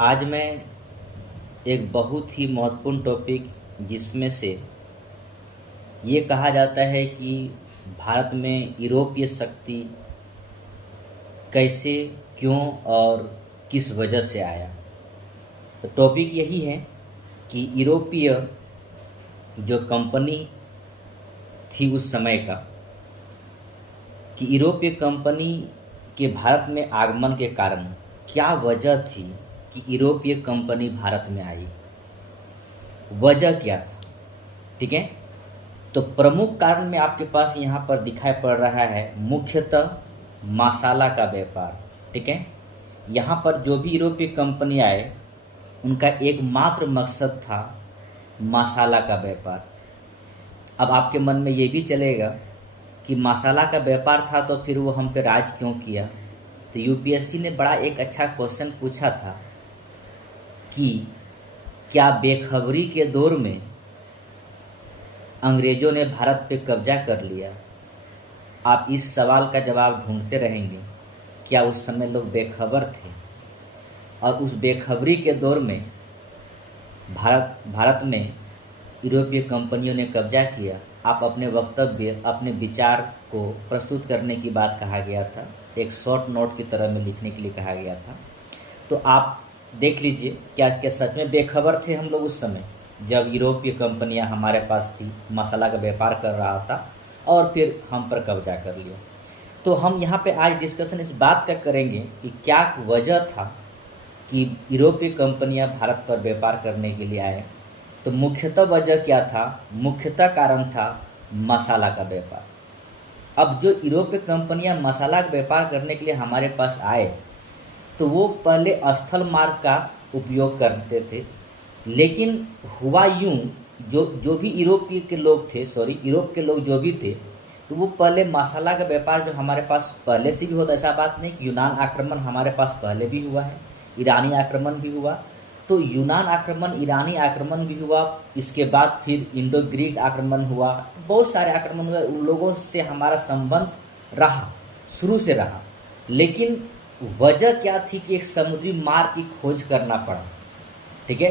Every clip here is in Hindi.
आज मैं एक बहुत ही महत्वपूर्ण टॉपिक जिसमें से ये कहा जाता है कि भारत में यूरोपीय शक्ति कैसे, क्यों और किस वजह से आया। तो टॉपिक यही है कि यूरोपीय जो कंपनी थी उस समय का, कि यूरोपीय कंपनी के भारत में आगमन के कारण क्या वजह थी कि यूरोपीय कंपनी भारत में आई, वजह क्या था। ठीक है, तो प्रमुख कारण में आपके पास यहाँ पर दिखाई पड़ रहा है मुख्यतः मसाला का व्यापार। ठीक है, यहाँ पर जो भी यूरोपीय कंपनी आए उनका एकमात्र मकसद था मसाला का व्यापार। अब आपके मन में ये भी चलेगा कि मसाला का व्यापार था तो फिर वो हम पे राज क्यों किया। तो यूपीएससी ने बड़ा एक अच्छा क्वेश्चन पूछा था कि क्या बेखबरी के दौर में अंग्रेजों ने भारत पे कब्जा कर लिया। आप इस सवाल का जवाब ढूंढते रहेंगे, क्या उस समय लोग बेखबर थे और उस बेखबरी के दौर में भारत में यूरोपीय कंपनियों ने कब्जा किया। आप अपने वक्तव्य, अपने विचार को प्रस्तुत करने की बात कहा गया था, एक शॉर्ट नोट की तरह में लिखने के लिए कहा गया था। तो आप देख लीजिए, क्या क्या सच में बेखबर थे हम लोग उस समय जब यूरोपीय कंपनियां हमारे पास थी, मसाला का व्यापार कर रहा था और फिर हम पर कब्जा कर लिया। तो हम यहाँ पे आज डिस्कशन इस बात का करेंगे कि क्या वजह था कि यूरोपीय कंपनियां भारत पर व्यापार करने के लिए आए। तो मुख्यतः वजह क्या था, मुख्यतः कारण था मसाला का व्यापार। अब जो यूरोपीय कंपनियां मसाला का व्यापार करने के लिए हमारे पास आए तो वो पहले स्थल मार्ग का उपयोग करते थे, लेकिन हुआ यूं, जो भी यूरोप के लोग जो भी थे, तो वो पहले मसाला का व्यापार जो हमारे पास पहले से भी होता, ऐसा बात नहीं कि यूनान आक्रमण हमारे पास पहले भी हुआ है, ईरानी आक्रमण भी हुआ। तो यूनान आक्रमण, ईरानी आक्रमण भी हुआ, इसके बाद फिर इंडो ग्रीक आक्रमण हुआ, बहुत सारे आक्रमण हुए। उन लोगों से हमारा संबंध रहा, शुरू से रहा। लेकिन वजह क्या थी कि एक समुद्री मार्ग की खोज करना पड़ा। ठीक है,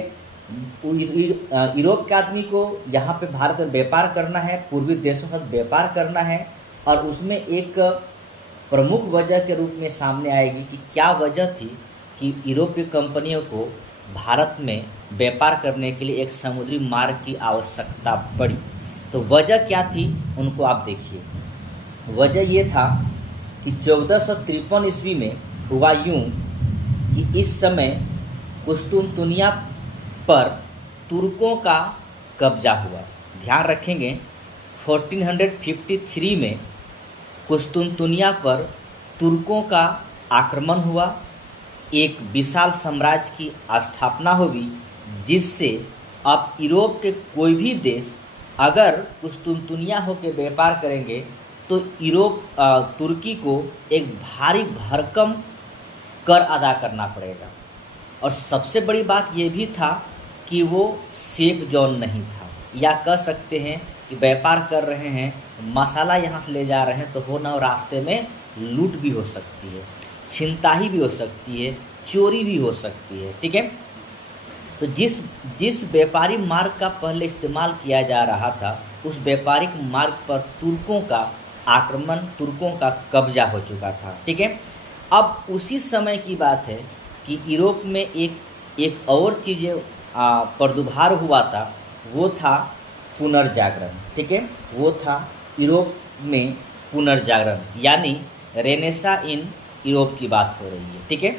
यूरोप के आदमी को यहाँ पे भारत में व्यापार करना है, पूर्वी देशों के साथ व्यापार करना है, और उसमें एक प्रमुख वजह के रूप में सामने आएगी कि क्या वजह थी कि यूरोपीय कंपनियों को भारत में व्यापार करने के लिए एक समुद्री मार्ग की आवश्यकता पड़ी। तो वजह क्या थी उनको आप देखिए। वजह ये था कि 1453 ईस्वी में हुआ यूं कि इस समय कुस्तुनतुनिया पर तुर्कों का कब्जा हुआ। ध्यान रखेंगे, 1453 में कुस्तुनतुनिया पर तुर्कों का आक्रमण हुआ, एक विशाल साम्राज्य की स्थापना होगी, जिससे अब यूरोप के कोई भी देश अगर कुस्तुनतुनिया होकर व्यापार करेंगे तो तुर्की को एक भारी भरकम कर अदा करना पड़ेगा। और सबसे बड़ी बात यह भी था कि वो सेफ जोन नहीं था, या कह सकते हैं कि व्यापार कर रहे हैं, मसाला यहाँ से ले जा रहे हैं, तो हो ना रास्ते में लूट भी हो सकती है, छिनताई भी हो सकती है, चोरी भी हो सकती है। ठीक है, तो जिस व्यापारी मार्ग का पहले इस्तेमाल किया जा रहा था, उस व्यापारिक मार्ग पर तुर्कों का आक्रमण, तुर्कों का कब्जा हो चुका था। ठीक है, अब उसी समय की बात है कि यूरोप में एक और चीज़ प्रादुर्भाव हुआ था, वो था पुनर्जागरण। ठीक है, वो था यूरोप में पुनर्जागरण, यानी रेनेसा इन यूरोप की बात हो रही है। ठीक है,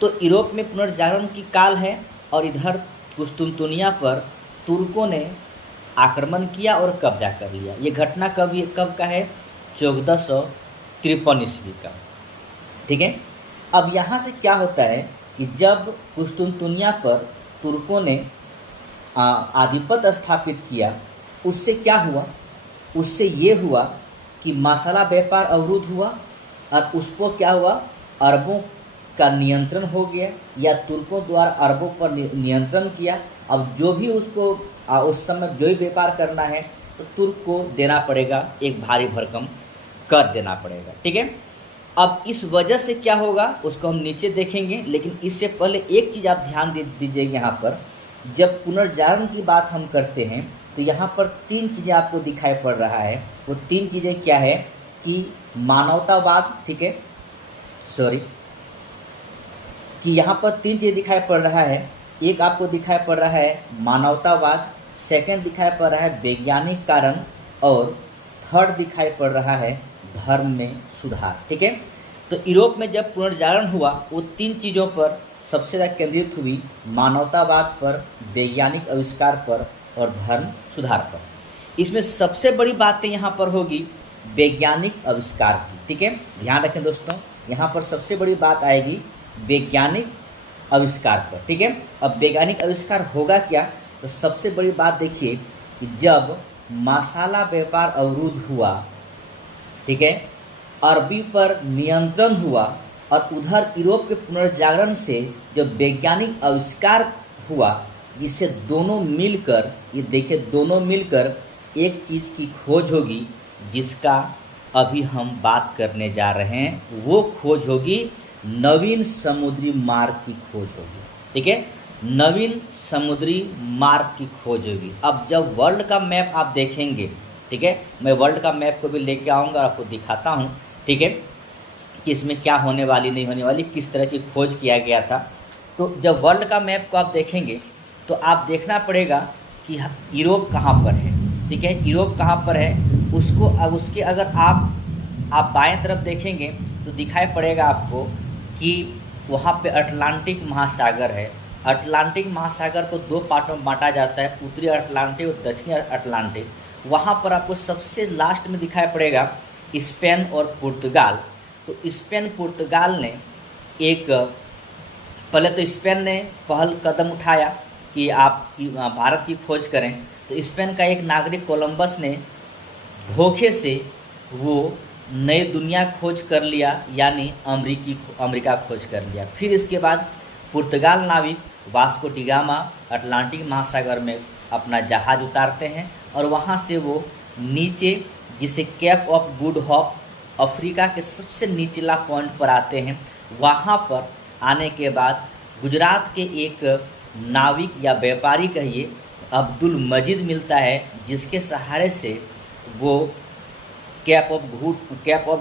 तो यूरोप में पुनर्जागरण की काल है और इधर कुस्तुनतुनिया पर तुर्कों ने आक्रमण किया और कब्जा कर लिया। ये घटना कब का है, 1453 ईस्वी का। ठीक है, अब यहाँ से क्या होता है कि जब कुस्तुनतुनिया पर तुर्कों ने आधिपत्य स्थापित किया, उससे क्या हुआ, उससे ये हुआ कि मसाला व्यापार अवरुद्ध हुआ और उसको क्या हुआ, अरबों का नियंत्रण हो गया, या तुर्कों द्वारा अरबों पर नियंत्रण किया। अब जो भी उसको उस समय जो भी व्यापार करना है तो तुर्क को देना पड़ेगा, एक भारी भरकम कर देना पड़ेगा। ठीक है, अब इस वजह से क्या होगा उसको हम नीचे देखेंगे, लेकिन इससे पहले एक चीज़ आप ध्यान दीजिए। यहाँ पर जब पुनर्जागरण की बात हम करते हैं तो यहाँ पर तीन चीज़ें आपको दिखाई पड़ रहा है। वो तीन चीज़ें क्या है कि मानवतावाद, ठीक है, सॉरी, कि यहाँ पर तीन चीज़ें दिखाई पड़ रहा है। एक आपको दिखाई पड़ रहा है मानवतावाद, सेकंड दिखाई पड़ रहा है वैज्ञानिक कारण, और थर्ड दिखाई पड़ रहा है धर्म में सुधार। ठीक है, तो यूरोप में जब पुनर्जागरण हुआ वो तीन चीज़ों पर सबसे ज़्यादा केंद्रित हुई, मानवतावाद पर, वैज्ञानिक आविष्कार पर और धर्म सुधार पर। इसमें सबसे बड़ी बातें यहाँ पर होगी वैज्ञानिक आविष्कार की। ठीक है, ध्यान रखें दोस्तों, यहाँ पर सबसे बड़ी बात आएगी वैज्ञानिक आविष्कार पर। ठीक है, अब वैज्ञानिक आविष्कार होगा क्या, तो सबसे बड़ी बात देखिए कि जब मसाला व्यापार अवरुद्ध हुआ, ठीक है, अरबी पर नियंत्रण हुआ, और उधर यूरोप के पुनर्जागरण से जब वैज्ञानिक आविष्कार हुआ, जिससे दोनों मिलकर, ये देखिए, दोनों मिलकर एक चीज़ की खोज होगी जिसका अभी हम बात करने जा रहे हैं। वो खोज होगी नवीन समुद्री मार्ग की खोज होगी। ठीक है, नवीन समुद्री मार्ग की खोज होगी। अब जब वर्ल्ड का मैप आप देखेंगे, ठीक है, मैं वर्ल्ड का मैप को भी लेके आऊँगा, आपको दिखाता हूँ, ठीक है, कि इसमें क्या होने वाली नहीं होने वाली, किस तरह की खोज किया गया था। तो जब वर्ल्ड का मैप को आप देखेंगे तो आप देखना पड़ेगा कि यूरोप कहाँ पर है। ठीक है, यूरोप कहाँ पर है उसको, अब उसके अगर आप बाएं तरफ देखेंगे तो दिखाई पड़ेगा आपको कि वहाँ पे अटलांटिक महासागर है। अटलांटिक महासागर को दो पार्टों में बांटा जाता है, उत्तरी अटलांटिक और दक्षिणी अटलांटिक। वहाँ पर आपको सबसे लास्ट में दिखाई पड़ेगा स्पेन और पुर्तगाल। तो स्पेन पुर्तगाल ने पहले तो स्पेन ने पहल कदम उठाया कि आप भारत की खोज करें। तो स्पेन का एक नागरिक कोलंबस ने धोखे से वो नई दुनिया खोज कर लिया, यानी अमेरिका खोज कर लिया। फिर इसके बाद पुर्तगाल नाविक वास्को डी गामा अटलांटिक महासागर में अपना जहाज़ उतारते हैं और वहाँ से वो नीचे, जिसे cap of good hope, Africa के सबसे निचला पॉइंट पर आते हैं। वहाँ पर आने के बाद गुजरात के एक नाविक या व्यापारी कहिए, अब्दुल मजीद मिलता है, जिसके सहारे से वो कैप ऑफ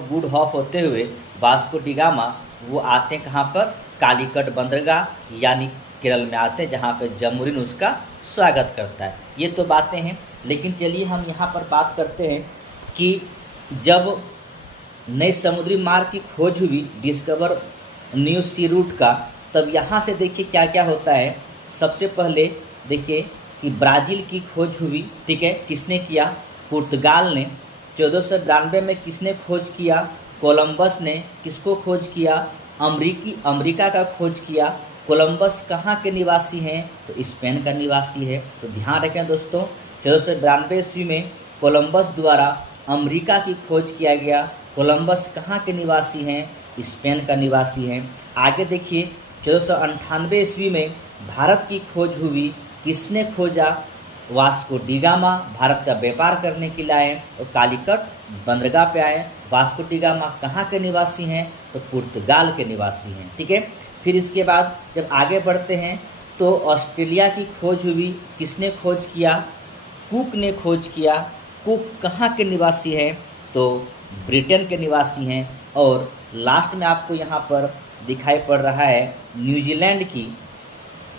गुड होप होते हुए वास्को डी गामा वो आते हैं कहाँ पर, कालीकट बंदरगाह यानी केरल में आते हैं, जहाँ पे जमोरिन उसका स्वागत करता है। ये तो बातें हैं, लेकिन चलिए हम यहाँ पर बात करते हैं कि जब नए समुद्री मार्ग की खोज हुई, डिस्कवर न्यू सी रूट का, तब यहाँ से देखिए क्या क्या होता है। सबसे पहले देखिए कि ब्राज़ील की खोज हुई। ठीक है, किसने किया, पुर्तगाल ने। 1492 में किसने खोज किया, कोलंबस ने। किसको खोज किया, अमेरिका का खोज किया। कोलंबस कहाँ के निवासी हैं, तो स्पेन का निवासी है। तो ध्यान रखें दोस्तों, 1492 ईस्वी में कोलंबस द्वारा अमेरिका की खोज किया गया। कोलंबस कहाँ के निवासी हैं, स्पेन का निवासी हैं। आगे देखिए 1498 ईस्वी में भारत की खोज हुई। किसने खोजा, वास्को डी गामा भारत का व्यापार करने के लिए आए और कालीकट बंदरगाह पे आए। वास्को डी गामा कहाँ के निवासी हैं, तो पुर्तगाल के निवासी हैं। ठीक है, फिर इसके बाद जब आगे बढ़ते हैं तो ऑस्ट्रेलिया की खोज हुई। किसने खोज किया, कुक ने खोज किया। कुक कहाँ के निवासी हैं, तो ब्रिटेन के निवासी हैं। और लास्ट में आपको यहाँ पर दिखाई पड़ रहा है न्यूजीलैंड की।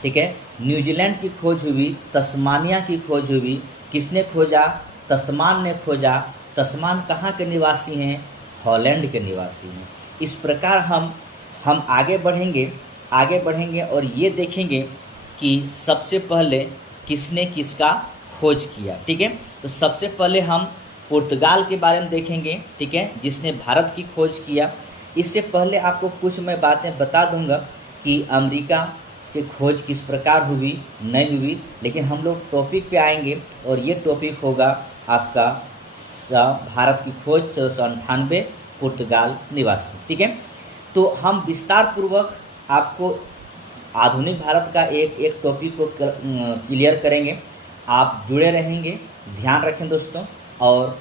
ठीक है, न्यूजीलैंड की खोज हुई। तस्मानिया की खोज हुई। किसने खोजा, तस्मान ने खोजा। तस्मान कहाँ के निवासी हैं, हॉलैंड के निवासी हैं। इस प्रकार हम आगे बढ़ेंगे और ये देखेंगे कि सबसे पहले किसने किसका खोज किया। ठीक है, तो सबसे पहले हम पुर्तगाल के बारे में देखेंगे। ठीक है, जिसने भारत की खोज किया। इससे पहले आपको कुछ मैं बातें बता दूंगा कि अमेरिका की खोज किस प्रकार हुई, नहीं हुई, लेकिन हम लोग टॉपिक पे आएंगे और ये टॉपिक होगा आपका भारत की खोज 1498 पुर्तगाल निवासी। ठीक है, तो हम विस्तार पूर्वक आपको आधुनिक भारत का एक टॉपिक को क्लियर करेंगे। आप जुड़े रहेंगे, ध्यान रखें दोस्तों, और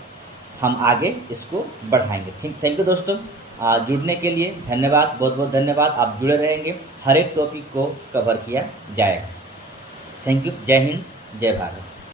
हम आगे इसको बढ़ाएंगे। थैंक यू दोस्तों। जुड़ने के लिए धन्यवाद, बहुत बहुत धन्यवाद। आप जुड़े रहेंगे, हर एक टॉपिक को कवर किया जाएगा। Thank you. जय हिंद, जय भारत।